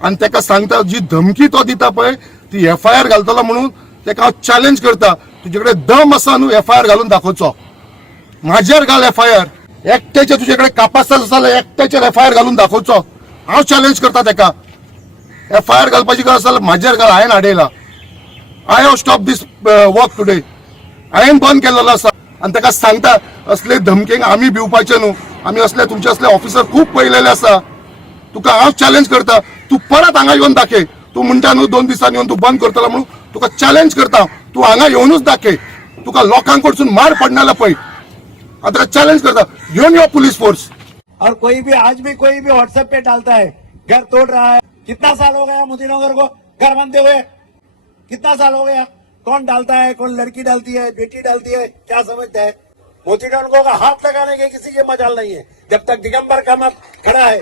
आणि ताका सांगता जी धमकी तो दिता पळय ती FIR घालतलो म्हणून ताका हांव चॅलेंज करता, तुजे कडेन दम आसा न्हू FIR घालून दाखोवचो, म्हाजेर घाल FIR, एकट्याचे तुजे कडेन कापासास आसा जाल्यार एकट्याचेर FIR घालून दाखोवचो, हांव चॅलेंज करता ताका. FIR घालपाची गरज आसा जाल्यार म्हाजेर घाल, हांवें हाडयला, I have stop this work today, हांवें बंद केलेलो आसा. आणि ताका सांगता असले धमकेक आमी भिवपाचे न्हू, आमी असले तुमचे असले ऑफिसर खूब पळयलेले आसा. तुका हांव चॅलेंज करता, तू परत हांगा येवन दाखय, तू म्हणटा न्हू 2 दिसांनी येवन तू बंद करतलो म्हणून, तुका चॅलेंज करता, तू हांगा येवनूच दाखय, तुका लोकांक कडसून मार पडना पळय, आता चैलेंज करता, घेऊन यो पुलिस फोर्स. और कोई भी आज भी कोई भी व्हाट्सएप पे डालता है घर तोड़ रहा है, कितना साल हो गया मोतीनगर को घर बनते हुए, कितना साल हो गया, कौन डालता है, कौन लड़की डालती है, बेटी डालती है, क्या समझता है? मोतीनगर का हाथ लगाने के किसी के मजाल नहीं है जब तक दिगंबर का मत खड़ा है.